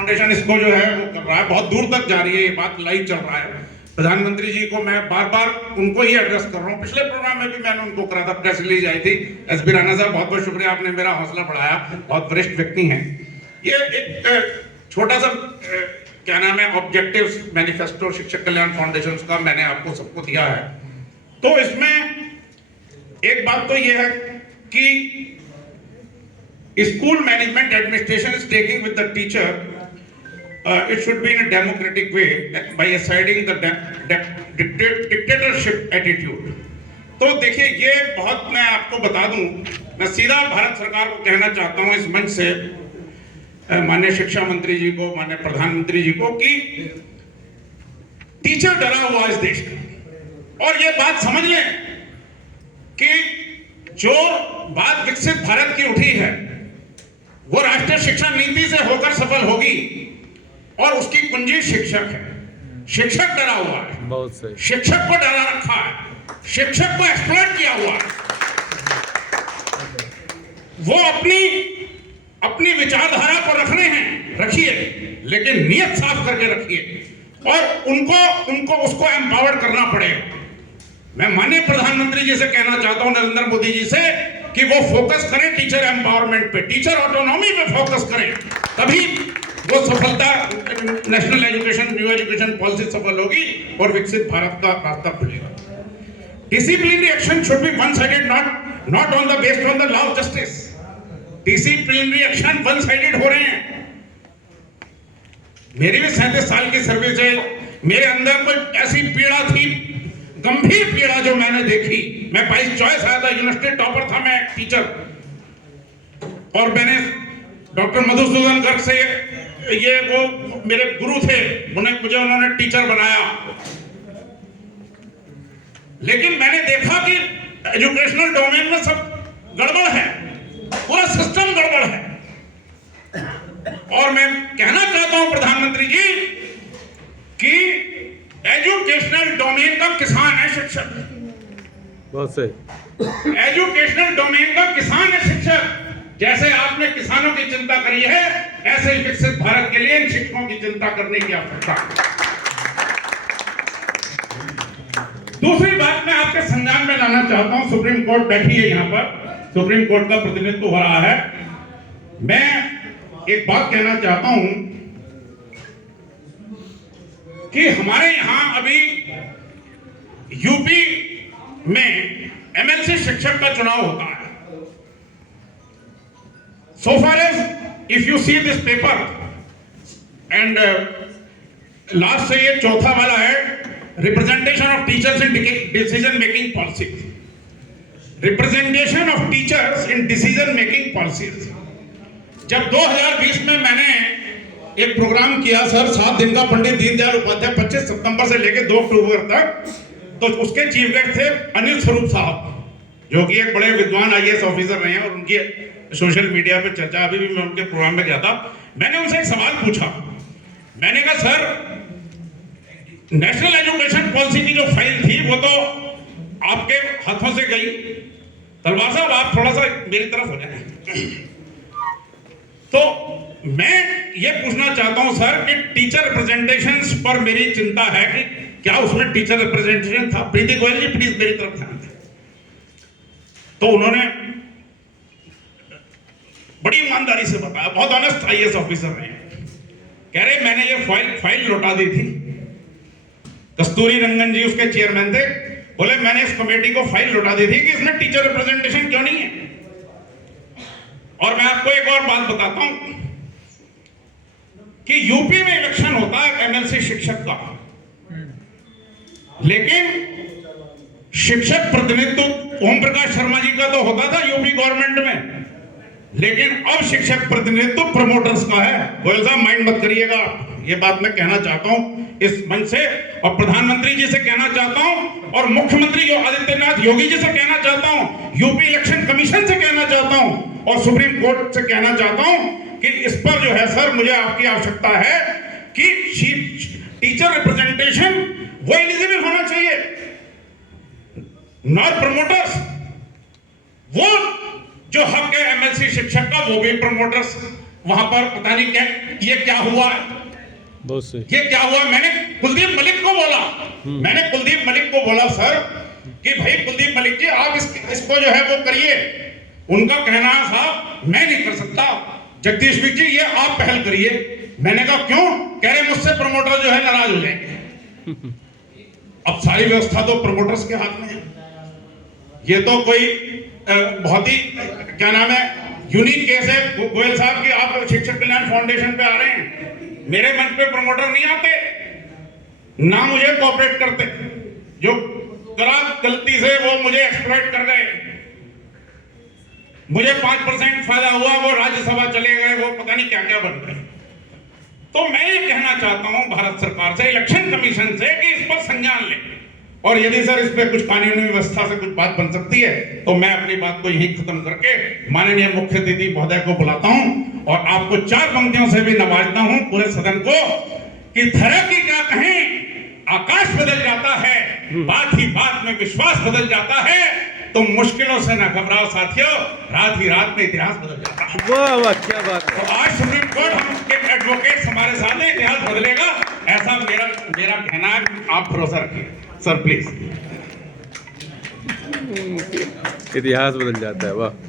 Foundation इसको जो है वो कर रहा है, बहुत दूर तक जा रही है, ये बात लाइव चल रहा है। प्रधानमंत्री जी को मैं बार बार उनको ही एड्रेस कर रहा हूँ। पिछले प्रोग्राम में भी मैंने उनको करा था, प्रेस रिलीज आई थी। एसबी राणा साहब, बहुत बहुत शुक्रिया, आपने मेरा हौसला बढ़ाया, बहुत वरिष्ठ व्यक्ति हैं। ये एक छोटा सा क्या नाम है ऑब्जेक्टिव्स मैनिफेस्टो शिक्षक कल्याण फाउंडेशन का मैंने आपको सबको दिया है। तो इसमें एक बात तो ये है कि school management administration is taking with the teacher, it should be in a democratic way by assigning the dictatorship attitude। तो देखिए, ये बहुत मैं आपको बता दूं, मैं सीधा भारत सरकार को कहना चाहता हूं इस मंच से, माननीय शिक्षा मंत्री जी को, माननीय प्रधानमंत्री जी को, कि टीचर डरा हुआ इस देश का। और ये बात समझ लें कि जो बात विकसित भारत की उठी है वो राष्ट्रीय शिक्षा नीति से होकर सफल होगी, और उसकी कुंजी शिक्षक है। शिक्षक डरा हुआ है, बहुत सही, शिक्षक को डरा रखा है, शिक्षक को एक्सप्लॉइट किया हुआ है। वो अपनी विचारधारा को रखने हैं, रखिए, लेकिन नियत साफ करके रखिए, और उनको उसको एम्पावर करना पड़ेगा। मैं माननीय प्रधानमंत्री जी से कहना चाहता हूं, नरेंद्र मोदी जी से, कि वो फोकस करें टीचर एम्पावरमेंट पे, टीचर ऑटोनॉमी पे फोकस करें, तभी वो सफलता, national education, new education policy सफल होगी और विकसित भारत का रास्ता खुलेगा। Disciplinary action should be one sided, not on the based on the law of justice. Disciplinary action one sided हो रहे हैं। मेरी भी 37 साल की सर्विस है, मेरे अंदर कोई ऐसी पीड़ा थी, गंभीर पीड़ा जो मैंने देखी। मैं 22 चॉइस आया था, यूनिवर्सिटी टॉपर था मैं, टीचर, और मैंने डॉक्टर मधुसूदन गर्ग से, ये वो मेरे गुरु थे, उन्होंने टीचर बनाया। लेकिन मैंने देखा कि एजुकेशनल डोमेन में सब गड़बड़ है, पूरा सिस्टम गड़बड़ है। और मैं कहना चाहता हूं प्रधानमंत्री जी कि एजुकेशनल डोमेन का किसान है शिक्षक, बहुत सही। एजुकेशनल डोमेन का किसान है शिक्षक। जैसे आपने किसानों की चिंता करी है, ऐसे ही विकसित भारत के लिए इन शिक्षकों की चिंता करने की आवश्यकता है। दूसरी बात मैं आपके संज्ञान में लाना चाहता हूं, सुप्रीम कोर्ट बैठी है यहाँ पर, सुप्रीम कोर्ट का प्रतिनिधित्व हो रहा है। मैं एक बात कहना चाहता हूं कि हमारे यहां अभी यूपी में एमएलसी शिक्षक का चुनाव होता है। So far as if you see this paper and last से ये चौथा वाला है, representation of teachers in decision making policies, representation of teachers in decision making policies। जब 2020 में मैंने एक प्रोग्राम किया सर, 7 दिन का, पंडित दीनदयाल उपाध्याय, 25 सितंबर से लेकर 2 अक्टूबर तक, तो उसके चीफ गेस्ट थे अनिल स्वरूप साहब, जो कि एक बड़े विद्वान आईएएस ऑफिसर रहे हैं, और उनकी सोशल मीडिया पे चर्चा, अभी भी मैं उनके प्रोग्राम में गया था। मैंने उनसे एक सवाल पूछा, मैंने कहा सर, नेशनल एजुकेशन पॉलिसी की जो फाइल थी वो तो आपके हाथों से गई, तलवार साहब आप थोड़ा सा मेरी तरफ हो जाए। तो मैं ये पूछना चाहता हूं सर कि टीचर रिप्रेजेंटेशंस पर मेरी चिंता है कि क्या उसमें टीचर रिप्रेजेंटेशन था। प्रीति गोयल जी प्लीज मेरी तरफ ध्यान दें। तो उन्होंने बड़ी ईमानदारी से बताया, बहुत ऑनेस्ट आईएएस ऑफिसर रहे, कह रहे मैंने ये फाइल लौटा दी थी। कस्तूरी रंगन जी उसके चेयरमैन थे, बोले मैंने इस कमेटी को फाइल लौटा दी थी कि इसमें टीचर रिप्रेजेंटेशन क्यों नहीं है। और मैं आपको एक और बात बताता हूं कि यूपी में इलेक्शन होता है एमएलसी शिक्षक का, लेकिन शिक्षक प्रतिनिधित्व ओम प्रकाश शर्मा जी का तो होता था यूपी गवर्नमेंट में, लेकिन अब शिक्षक प्रतिनिधित्व प्रमोटर्स का है। गोयल साहब माइंड मत करिएगा, ये बात मैं कहना चाहता हूं इस मंच से, और प्रधानमंत्री जी से कहना चाहता हूं, और मुख्यमंत्री आदित्यनाथ योगी जी से कहना चाहता हूं, यूपी इलेक्शन कमीशन से कहना चाहता हूं, और सुप्रीम कोर्ट से कहना चाहता हूं कि इस पर जो है सर मुझे आपकी आवश्यकता है कि टीचर रिप्रेजेंटेशन वो एलिजिबल होना चाहिए, नॉट प्रमोटर्स। वो जो हक है एमएलसी शिक्षक का वो भी प्रमोटर्स वहां पर पता नहीं क्या, ये क्या हुआ, बहुत सही। ये क्या हुआ। मैंने कुलदीप मलिक को बोला, मैंने कुलदीप मलिक को बोला सर कि भाई कुलदीप मलिक जी आप इसको जो है वो करिए। उनका कहना था मैं नहीं कर सकता, जगदीश बिग जी ये आप पहल करिए। मैंने कहा क्यों? कह रहे मुझसे प्रमोटर जो है नाराज हो जाएंगे। अब सारी व्यवस्था तो प्रमोटर्स के हाथ में है। ये तो कोई बहुत ही क्या नाम है यूनिक केस है गोयल साहब की। आप शिक्षक कल्याण फाउंडेशन पे आ रहे हैं, मेरे मंच पे प्रमोटर नहीं आते ना, मुझे कोऑपरेट करते, जो करा गलती से वो मुझे एक्सप्लॉइट कर गए। मुझे 5% फायदा हुआ, वो राज्यसभा चले गए, वो पता नहीं क्या क्या बन गए। तो मैं ये कहना चाहता हूं भारत सरकार से, इलेक्शन कमीशन से कि इस पर संज्ञान ले, और यदि सर इस पे कुछ कानूनी व्यवस्था से कुछ बात बन सकती है तो मैं अपनी बात को यहीं खत्म करके माननीय मुख्य अतिथि महोदय को बुलाता हूं और आपको 4 पंक्तियों से भी नवाजता हूं पूरे सदन को कि धरा की क्या कहें, आकाश बदल जाता है, बात ही बात में विश्वास बदल जाता है। तो मुश्किलों से न घबराओ साथियों, रात ही रात में इतिहास बदल जाता है। वाह वाह क्या बात है। तो आज सुप्रीम कोर्ट हम एडवोकेट्स हमारे साथ हैं, इतिहास बदलेगा ऐसा मेरा कहना है। आप भरोसा रखिए सर प्लीज। इतिहास बदल जाता है। वाह।